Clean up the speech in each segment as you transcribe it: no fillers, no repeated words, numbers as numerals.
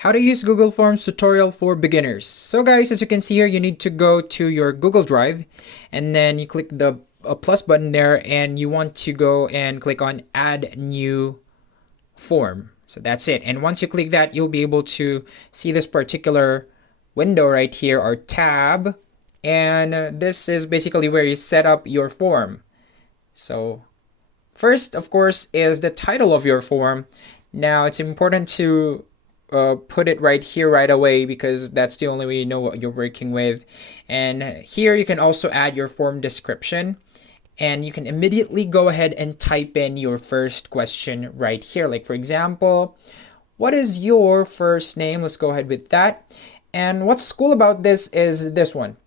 How to use Google Forms tutorial for beginners. So guys, as you can see here, you need to go to your Google Drive and then you click the plus button there and you want to go and click on add new form. So that's it. And once you click that, you'll be able to see this particular window right here or tab. And this is basically where you set up your form. So first, of course, is the title of your form. Now, it's important to put it right here right away because that's the only way you know what you're working with. And here you can also add your form description. And you can immediately go ahead and type in your first question right here. Like, for example, what is your first name? Let's go ahead with that. And what's cool about this is this one.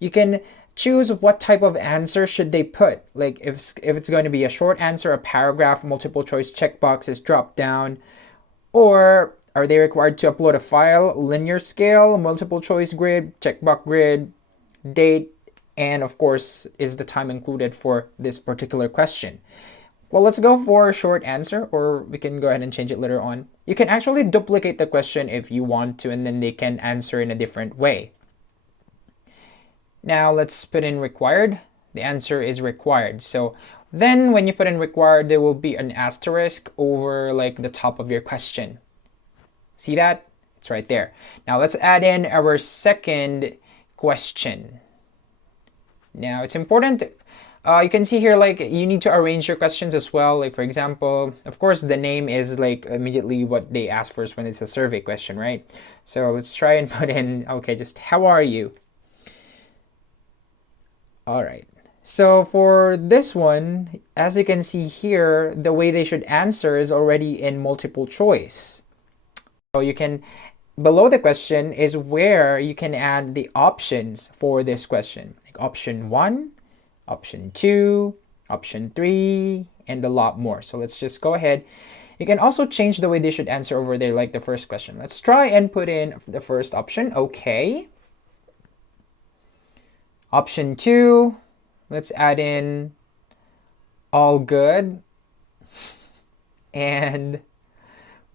You can choose what type of answer should they put. Like if it's going to be a short answer, a paragraph, multiple choice checkboxes drop down, or are they required to upload a file, linear scale, multiple choice grid, checkbox grid, date, and of course, is the time included for this particular question? Well, let's go for a short answer, or we can go ahead and change it later on. You can actually duplicate the question if you want to, and then they can answer in a different way. Now let's put in required. The answer is required. So then when you put in required, there will be an asterisk over like the top of your question. See that? It's right there. Now let's add in our second question. Now it's important. You can see here like you need to arrange your questions as well. Like for example, of course the name is like immediately what they ask first when it's a survey question, right? So let's try and put in, okay, just how are you? All right. So for this one, as you can see here, the way they should answer is already in multiple choice. So you can, below the question is where you can add the options for this question. Like option 1, option 2, option 3, and a lot more. So let's just go ahead. You can also change the way they should answer over there, like the first question. Let's try and put in the first option, okay. Option 2, let's add in all good. And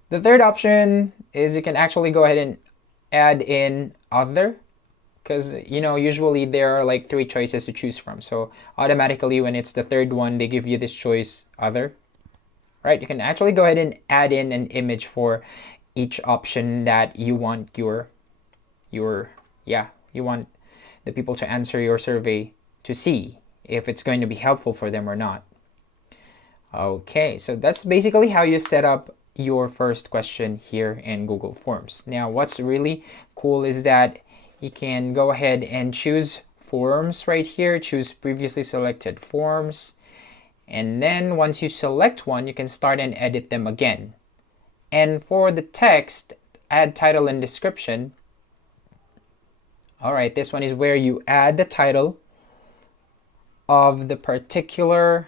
the third option is you can actually go ahead and add in other, because usually there are like 3 choices to choose from. So automatically when it's the third one, they give you this choice other. Right? You can actually go ahead and add in an image for each option that you want you want the people to answer your survey to see if it's going to be helpful for them or not. Okay, so that's basically how you set up your first question here in Google Forms. Now, what's really cool is that you can go ahead and choose forms right here, choose previously selected forms, and then once you select one, you can start and edit them again. And for the text, add title and description. All right, this one is where you add the title of the particular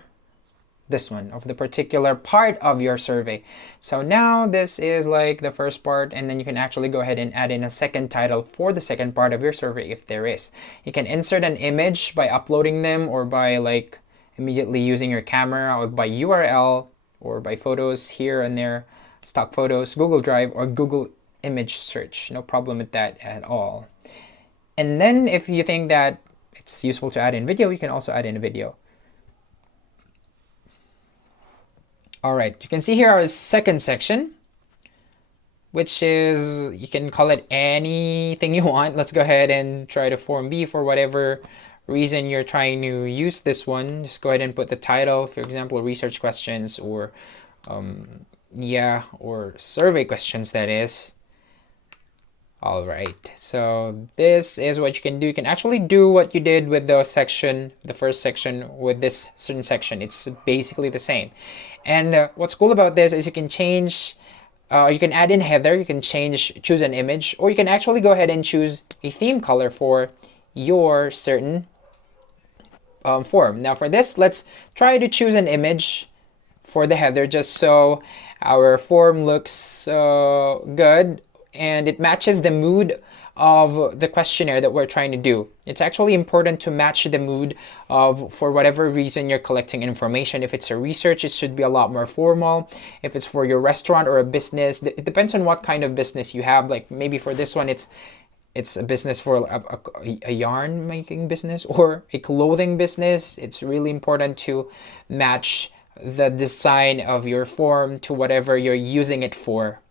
part of your survey. So now this is like the first part, and then you can actually go ahead and add in a second title for the second part of your survey if there is. You can insert an image by uploading them or by like immediately using your camera or by URL or by photos here and there, stock photos, Google Drive, or Google image search. No problem with that at all. And then if you think that it's useful to add in video, you can also add in a video. All right, you can see here our second section, which is, you can call it anything you want. Let's go ahead and try to form B for whatever reason you're trying to use this one. Just go ahead and put the title, for example, research questions or or survey questions, that is. All right, so this is what you can do. You can actually do what you did with the first section with this certain section. It's basically the same. And what's cool about this is you can change, you can add in header, you can choose an image, or you can actually go ahead and choose a theme color for your certain form. Now for this, let's try to choose an image for the header just so our form looks good and it matches the mood of the questionnaire that we're trying to do. It's actually important to match the mood of, for whatever reason you're collecting information. If it's a research, it should be a lot more formal. If it's for your restaurant or a business, it depends on what kind of business you have. Like maybe for this one, it's a business for a yarn making business or a clothing business. It's really important to match the design of your form to whatever you're using it for.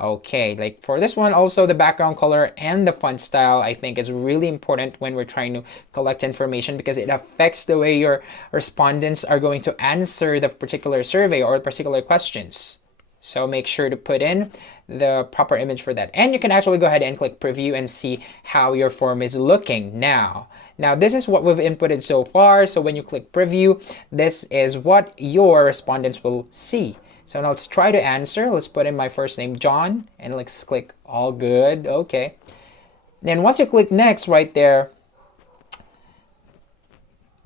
Okay, like for this one, also the background color and the font style, I think is really important when we're trying to collect information, because it affects the way your respondents are going to answer the particular survey or particular questions. So make sure to put in the proper image for that. And you can actually go ahead and click preview and see how your form is looking now. Now, this is what we've inputted so far. So when you click preview, this is what your respondents will see. So now let's try to answer. Let's put in my first name, John, and let's click all good. Okay. Then once you click next right there,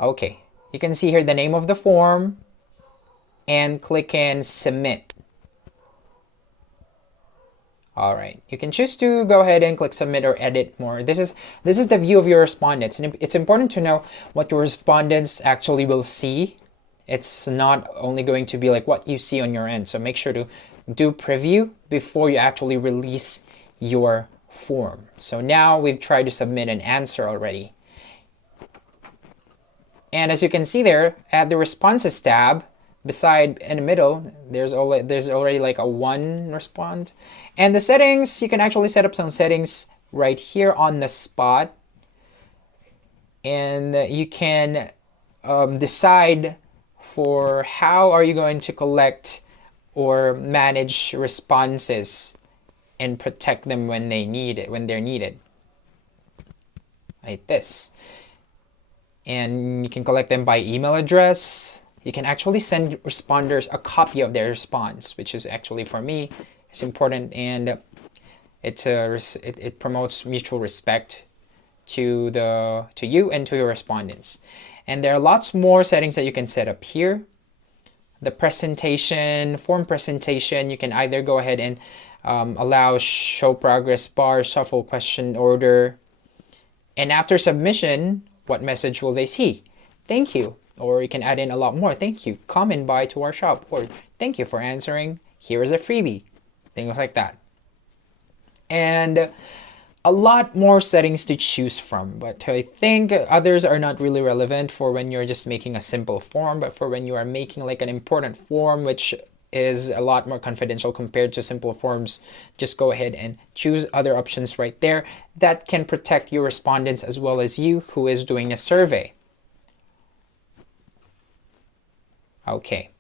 okay, you can see here the name of the form and click in submit. All right, you can choose to go ahead and click submit or edit more. This is the view of your respondents, and it's important to know what your respondents actually will see. It's not only going to be like what you see on your end. So make sure to do preview before you actually release your form. So now we've tried to submit an answer already. And as you can see there, at the responses tab, beside in the middle, there's already like a one respond. And the settings, you can actually set up some settings right here on the spot. And you can decide for how are you going to collect or manage responses and protect them when they're needed. Like this. And you can collect them by email address. You can actually send responders a copy of their response, which is actually, for me, it's important, and it promotes mutual respect to you and to your respondents. And there are lots more settings that you can set up here. The presentation, form presentation, you can either go ahead and allow show progress bar, shuffle question order. And after submission, what message will they see? Thank you. Or you can add in a lot more. Thank you. Come and buy to our shop. Or thank you for answering. Here is a freebie. Things like that. And a lot more settings to choose from, but I think others are not really relevant for when you're just making a simple form. But for when you are making like an important form, which is a lot more confidential compared to simple forms, just go ahead and choose other options right there that can protect your respondents as well as you who is doing a survey. Okay,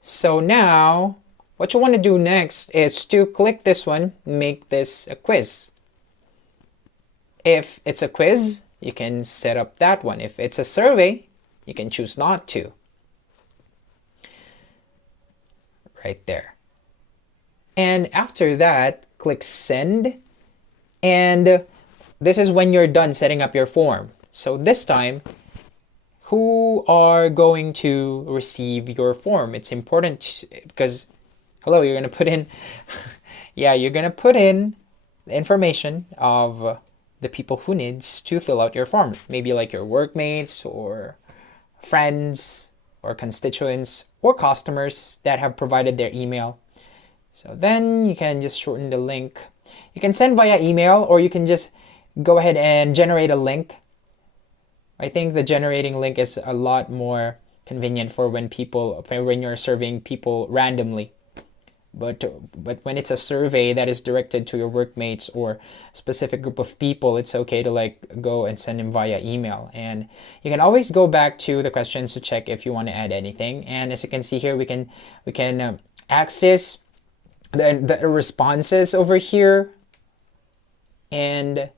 so now what you want to do next is to click this one, make this a quiz. If it's a quiz, you can set up that one. If it's a survey, you can choose not to. Right there. And after that, click send. And this is when you're done setting up your form. So this time, who are going to receive your form? It's important because, hello, you're going to put in, yeah, you're going to put in the information of the people who needs to fill out your form. Maybe like your workmates or friends or constituents or customers that have provided their email. So then you can just shorten the link. You can send via email, or you can just go ahead and generate a link. I think the generating link is a lot more convenient for when you're surveying people randomly. But when it's a survey that is directed to your workmates or a specific group of people, it's okay to like go and send them via email. And you can always go back to the questions to check if you want to add anything. And as you can see here, we can access the responses over here. And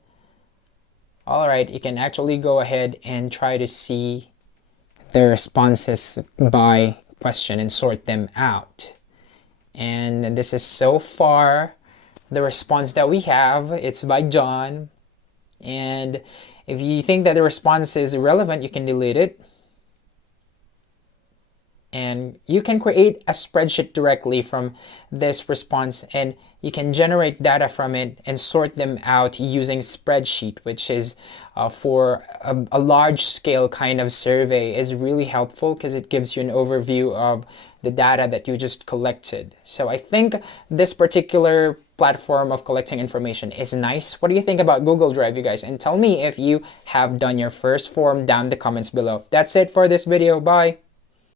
all right, you can actually go ahead and try to see the responses by question and sort them out. And this is so far the response that we have. It's by John. And if you think that the response is irrelevant, you can delete it. and you can create a spreadsheet directly from this response, and you can generate data from it and sort them out using spreadsheet, which is for a large scale kind of survey, is really helpful because it gives you an overview of the data that you just collected. So I think this particular platform of collecting information is nice. What do you think about Google Drive, you guys? And tell me if you have done your first form down in the comments below. That's it for this video. Bye.